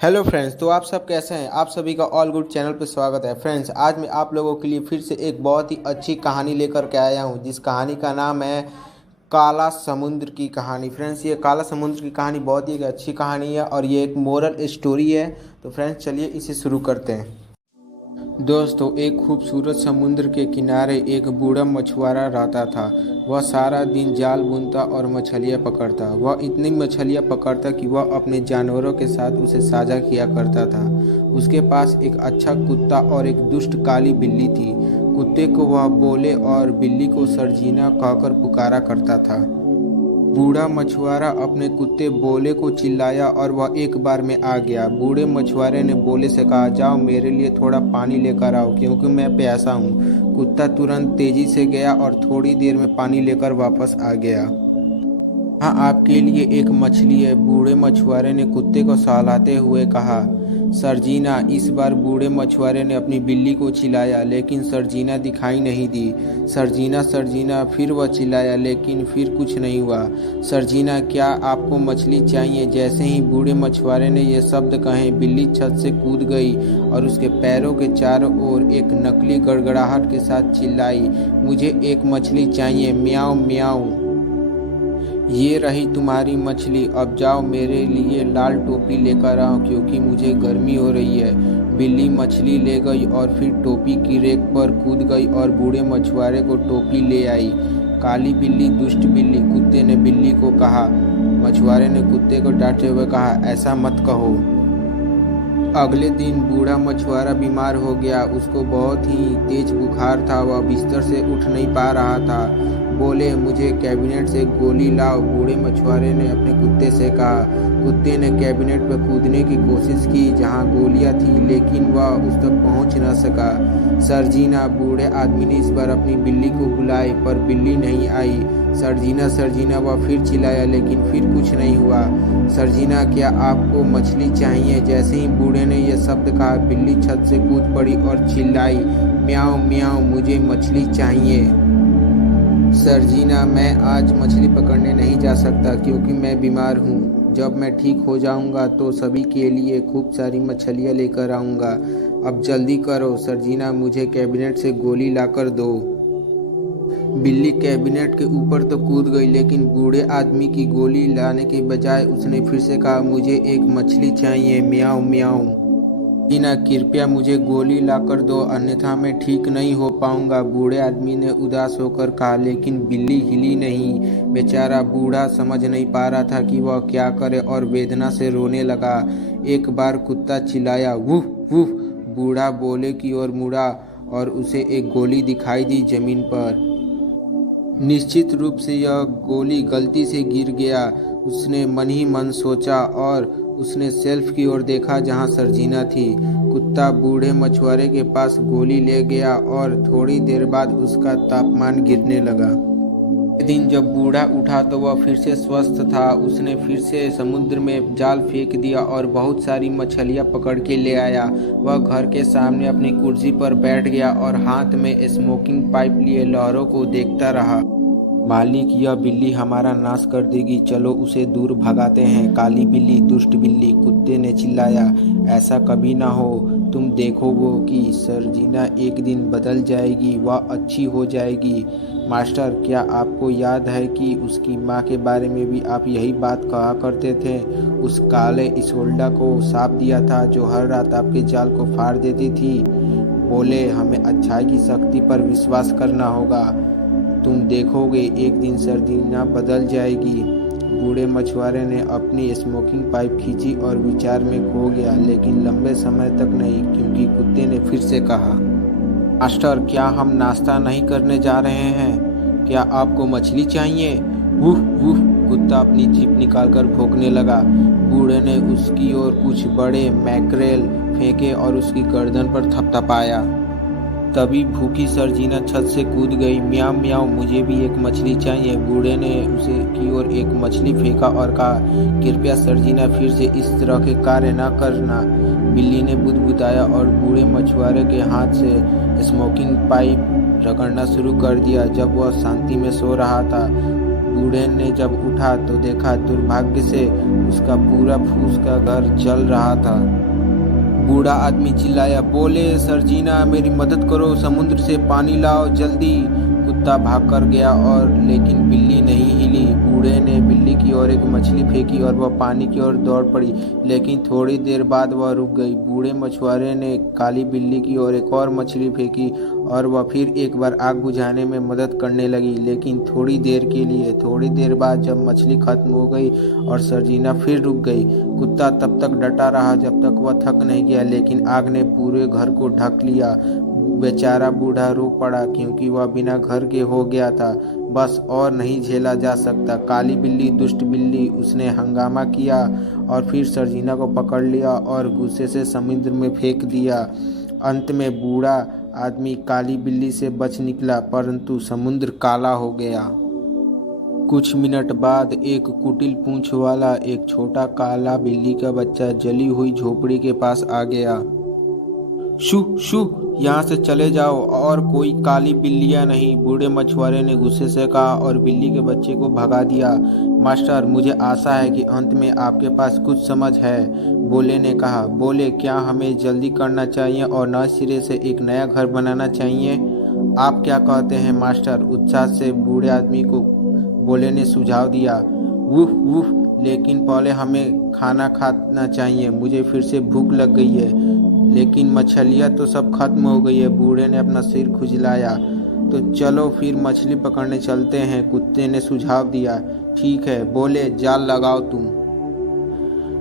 Hello friends, तो आप सब कैसे हैं। आप सभी का ऑल गुड चैनल पर स्वागत है। फ्रेंड्स, आज मैं आप लोगों के लिए फिर से एक बहुत ही अच्छी कहानी लेकर के आया हूं, जिस कहानी का नाम है काला समुद्र की कहानी। फ्रेंड्स, ये काला समुद्र की कहानी बहुत ही एक अच्छी कहानी है और ये एक मोरल स्टोरी है। तो फ्रेंड्स, चलिए इसे शुरू करते हैं। दोस्तों, एक खूबसूरत समुद्र के किनारे एक बूढ़ा मछुआरा रहता था। वह सारा दिन जाल बुनता और मछलियाँ पकड़ता। वह इतनी मछलियाँ पकड़ता कि वह अपने जानवरों के साथ उसे साझा किया करता था। उसके पास एक अच्छा कुत्ता और एक दुष्ट काली बिल्ली थी। कुत्ते को वह बोले और बिल्ली को सर्जिना कहकर पुकारा करता था। बूढ़ा मछुआरा अपने कुत्ते बोले को चिल्लाया और वह एक बार में आ गया। बूढ़े मछुआरे ने बोले से कहा, जाओ मेरे लिए थोड़ा पानी लेकर आओ क्योंकि मैं प्यासा हूँ। कुत्ता तुरंत तेजी से गया और थोड़ी देर में पानी लेकर वापस आ गया। हाँ, आपके लिए एक मछली है, बूढ़े मछुआरे ने कुत्ते को सहलाते हुए कहा। सर्जिना। इस बार बूढ़े मछुआरे ने अपनी बिल्ली को चिल्लाया, लेकिन सर्जिना दिखाई नहीं दी। सर्जिना सर्जिना फिर वह चिल्लाया, लेकिन फिर कुछ नहीं हुआ। सर्जिना, क्या आपको मछली चाहिए? जैसे ही बूढ़े मछुआरे ने ये शब्द कहे, बिल्ली छत से कूद गई और उसके पैरों के चारों ओर एक नकली गड़गड़ाहट के साथ चिल्लाई, मुझे एक मछली चाहिए, म्याऊं म्याऊं। ये रही तुम्हारी मछली, अब जाओ मेरे लिए लाल टोपी लेकर आओ क्योंकि मुझे गर्मी हो रही है। बिल्ली मछली ले गई और फिर टोपी की रेक पर कूद गई और बूढ़े मछुआरे को टोपी ले आई। काली बिल्ली, दुष्ट बिल्ली, कुत्ते ने बिल्ली को कहा। मछुआरे ने कुत्ते को डांटते हुए कहा, ऐसा मत कहो। अगले दिन बूढ़ा मछुआरा बीमार हो गया। उसको बहुत ही तेज बुखार था। वह बिस्तर से उठ नहीं पा रहा था। बोले, मुझे कैबिनेट से गोली लाओ। बूढ़े मछुआरे ने अपने कुत्ते से कहा। कुत्ते ने कैबिनेट पर कूदने की कोशिश की जहां गोलियां थी, लेकिन वह उस तक पहुंच न सका। सर्जिना। बूढ़े आदमी ने इस बार अपनी बिल्ली को बुलाई पर बिल्ली नहीं आई। सर्जिना सर्जिना वह फिर चिल्लाया, लेकिन फिर कुछ नहीं हुआ। सर्जिना, क्या आपको मछली चाहिए? जैसे ही बूढ़े ने यह शब्द कहा, बिल्ली छत से कूद पड़ी और चिल्लाई, म्याऊं म्याऊं, मुझे मछली चाहिए। सर्जिना, मैं आज मछली पकड़ने नहीं जा सकता क्योंकि मैं बीमार हूँ। जब मैं ठीक हो जाऊंगा तो सभी के लिए खूब सारी मछलियाँ लेकर आऊंगा। अब जल्दी करो सर्जिना, मुझे कैबिनेट से गोली लाकर दो। बिल्ली कैबिनेट के ऊपर तो कूद गई, लेकिन बूढ़े आदमी की गोली लाने के बजाय उसने फिर से कहा, मुझे एक मछली चाहिए, म्याऊं म्याऊं। टीना, कृपया मुझे गोली लाकर दो, अन्यथा मैं ठीक नहीं हो पाऊंगा। बूढ़े आदमी ने उदास होकर कहा, लेकिन बिल्ली हिली नहीं। बेचारा बूढ़ा समझ नहीं पा रहा था कि वह क्या करे और वेदना से रोने लगा। एक बार कुत्ता चिल्लाया, वुफ वुफ। बूढ़ा बोले की ओर मुड़ा और उसे एक गोली दिखाई दी जमीन पर। निश्चित रूप से यह गोली गलती से गिर गया। उसने मन ही मन सोचा और उसने शेल्फ की ओर देखा जहां सर्जिना थी। कुत्ता बूढ़े मछुआरे के पास गोली ले गया और थोड़ी देर बाद उसका तापमान गिरने लगा। दिन जब बूढ़ा उठा तो वह फिर से स्वस्थ था। उसने फिर से समुद्र में जाल फेंक दिया और बहुत सारी मछलियां पकड़ के ले आया। वह घर के सामने अपनी कुर्सी पर बैठ गया और हाथ में स्मोकिंग पाइप लिए लहरों को देखता रहा। मालिक, यह बिल्ली हमारा नाश कर देगी, चलो उसे दूर भगाते हैं। काली बिल्ली, दुष्ट बिल्ली, कुत्ते ने चिल्लाया, ऐसा कभी ना हो। तुम देखोगे कि सर्जिना एक दिन बदल जाएगी, वह अच्छी हो जाएगी। मास्टर, क्या आपको याद है कि उसकी माँ के बारे में भी आप यही बात कहा करते थे? उस काले इसोल्डा को साफ दिया था जो हर रात आपके जाल को फाड़ देती थी। बोले, हमें अच्छाई की शक्ति पर विश्वास करना होगा। तुम देखोगे एक दिन सर्जिना बदल जाएगी। बूढ़े मछुआरे ने अपनी स्मोकिंग पाइप खींची और विचार में खो गया, लेकिन लंबे समय तक नहीं, क्योंकि कुत्ते ने फिर से कहा, मास्टर, क्या हम नाश्ता नहीं करने जा रहे हैं? क्या आपको मछली चाहिए? Woof woof. कुत्ता अपनी जीभ निकालकर भौंकने लगा। बूढ़े ने उसकी ओर कुछ बड़े मैक्रेल फेंके और उसकी गर्दन पर थपथपाया। तभी भूखी सर्जिना छत से कूद गई। म्याऊं म्याऊं, मुझे भी एक मछली चाहिए। बूढ़े ने उसे की ओर एक मछली फेंका और कहा, कृपया सर्जिना, फिर से इस तरह के कार्य न करना। बिल्ली ने बुदबुदाया और बूढ़े मछुआरे के हाथ से स्मोकिंग पाइप रगड़ना शुरू कर दिया। जब वह शांति में सो रहा था, बूढ़े ने जब उठा तो देखा दुर्भाग्य से उसका पूरा फूस का घर जल रहा था। बूढ़ा आदमी चिल्लाया, बोले, सर्जिना मेरी मदद करो, समुद्र से पानी लाओ जल्दी। कुत्ता भागकर गया और लेकिन बिल्ली नहीं हिली। बूढ़े ने बिल्ली की ओर एक मछली फेंकी और वह पानी की ओर दौड़ पड़ी, लेकिन थोड़ी देर बाद वह रुक गई। बूढ़े मछुआरे ने काली बिल्ली की ओर एक और मछली फेंकी और वह फिर एक बार आग बुझाने में मदद करने लगी, लेकिन थोड़ी देर के लिए। थोड़ी देर बाद जब मछली खत्म हो गई और सर्जिना फिर रुक गई, कुत्ता तब तक डटा रहा जब तक वह थक नहीं गया, लेकिन आग ने पूरे घर को ढक लिया। बेचारा बूढ़ा रो पड़ा क्योंकि वह बिना घर के हो गया था। बस और नहीं झेला जा सकता। काली बिल्ली, दुष्ट बिल्ली, उसने हंगामा किया और फिर सर्जिना को पकड़ लिया और गुस्से से समुद्र में फेंक दिया। अंत में बूढ़ा आदमी काली बिल्ली से बच निकला, परंतु समुद्र काला हो गया। कुछ मिनट बाद एक कुटिल पूंछ वाला एक छोटा काला बिल्ली का बच्चा जली हुई झोपड़ी के पास आ गया। शू शू, यहाँ से चले जाओ और कोई काली बिल्लियाँ नहीं, बूढ़े मछुआरे ने गुस्से से कहा और बिल्ली के बच्चे को भगा दिया। मास्टर, मुझे आशा है कि अंत में आपके पास कुछ समझ है, बोले ने कहा। बोले, क्या हमें जल्दी करना चाहिए और नए सिरे से एक नया घर बनाना चाहिए? आप क्या कहते हैं मास्टर? उत्साह से बूढ़े आदमी को बोले ने सुझाव दिया। वुफ वुफ, लेकिन पहले हमें खाना खाना चाहिए, मुझे फिर से भूख लग गई है। लेकिन मछलियाँ तो सब खत्म हो गई है, बूढ़े ने अपना सिर खुजलाया। तो चलो फिर मछली पकड़ने चलते हैं, कुत्ते ने सुझाव दिया। ठीक है, बोले, जाल लगाओ तुम।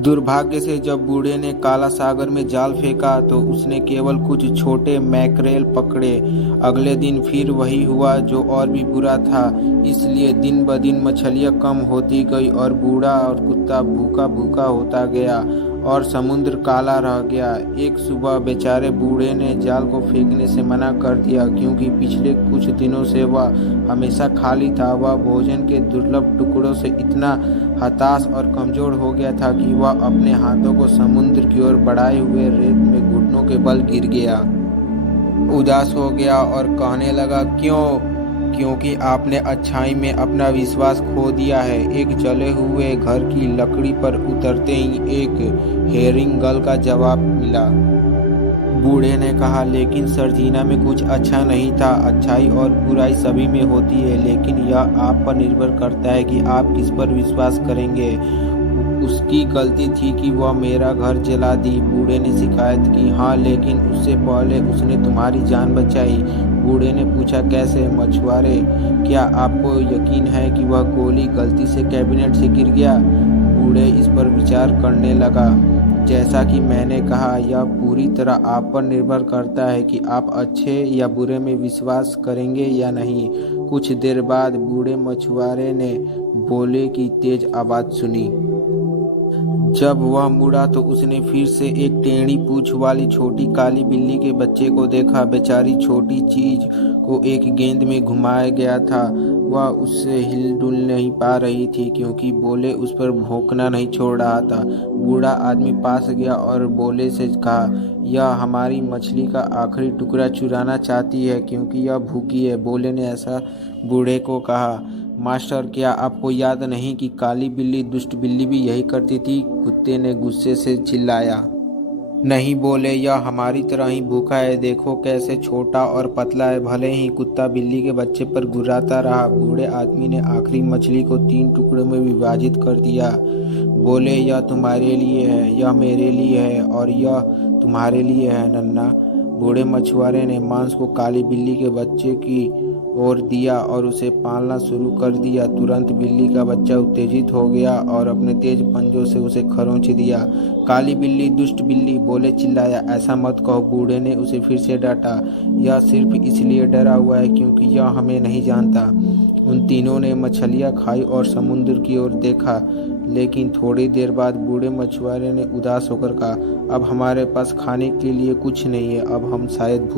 दुर्भाग्य से जब बूढ़े ने काला सागर में जाल फेंका तो उसने केवल कुछ छोटे मैकरेल पकड़े। अगले दिन फिर वही हुआ जो और भी बुरा था। इसलिए दिन ब दिन मछलियाँ कम होती गई और बूढ़ा और कुत्ता भूखा भूखा होता गया और समुद्र काला रह गया। एक सुबह बेचारे बूढ़े ने जाल को फेंकने से मना कर दिया क्योंकि पिछले कुछ दिनों से वह हमेशा खाली था। वह भोजन के दुर्लभ टुकड़ों से इतना हताश और कमजोर हो गया था कि वह अपने हाथों को समुद्र की ओर बढ़ाए हुए रेत में घुटनों के बल गिर गया। उदास हो गया और कहने लगा, क्योंकि आपने अच्छाई में अपना विश्वास खो दिया है। एक जले हुए घर की लकड़ी पर उतरते ही एक हेरिंगल का जवाब मिला। बूढ़े ने कहा, लेकिन सर्जिना में कुछ अच्छा नहीं था। अच्छाई और बुराई सभी में होती है, लेकिन यह आप पर निर्भर करता है कि आप किस पर विश्वास करेंगे। उसकी गलती थी कि वह मेरा घर जला दी, बूढ़े ने शिकायत की। हाँ, लेकिन उससे पहले उसने तुम्हारी जान बचाई। बूढ़े ने पूछा, कैसे? मछुआरे, क्या आपको यकीन है कि वह गोली गलती से कैबिनेट से गिर गया? बूढ़े इस पर विचार करने लगा। जैसा कि मैंने कहा, यह पूरी तरह आप पर निर्भर करता है कि आप अच्छे या बुरे में विश्वास करेंगे या नहीं। कुछ देर बाद बूढ़े मछुआरे ने बोले की तेज आवाज सुनी। जब वह मुड़ा तो उसने फिर से एक टेढ़ी पूंछ वाली छोटी काली बिल्ली के बच्चे को देखा। बेचारी छोटी चीज को एक गेंद में घुमाया गया था। वह उससे हिलडुल नहीं पा रही थी क्योंकि बोले उस पर भौंकना नहीं छोड़ रहा था। बूढ़ा आदमी पास गया और बोले से कहा, यह हमारी मछली का आखिरी टुकड़ा चुराना चाहती है क्योंकि यह भूखी है। बोले ने ऐसा बूढ़े को कहा। मास्टर, क्या आपको याद नहीं कि काली बिल्ली, दुष्ट बिल्ली भी यही करती थी? कुत्ते ने गुस्से से चिल्लाया। नहीं, बोले, यह हमारी तरह ही भूखा है, देखो कैसे छोटा और पतला है। भले ही कुत्ता बिल्ली के बच्चे पर गुर्राता रहा, बूढ़े आदमी ने आखिरी मछली को 3 टुकड़ों में विभाजित कर दिया। बोले, यह तुम्हारे लिए है, यह मेरे लिए है और यह तुम्हारे लिए है नन्ना। बूढ़े मछुआरे ने मांस को काली बिल्ली के बच्चे की ओर दिया और उसे पालना शुरू कर दिया। तुरंत बिल्ली का बच्चा उत्तेजित हो गया और अपने तेज पंजों से उसे खरोंच दिया। काली बिल्ली, दुष्ट बिल्ली, बोले चिल्लाया, ऐसा मत कहो। बूढ़े ने उसे फिर से डांटा। यह सिर्फ इसलिए डरा हुआ है क्योंकि यह हमें नहीं जानता। उन तीनों ने मछलियाँ खाई और समुद्र की ओर देखा, लेकिन थोड़ी देर बाद बूढ़े मछुआरे ने उदास होकर कहा, अब हमारे पास खाने के लिए कुछ नहीं है, अब हम शायद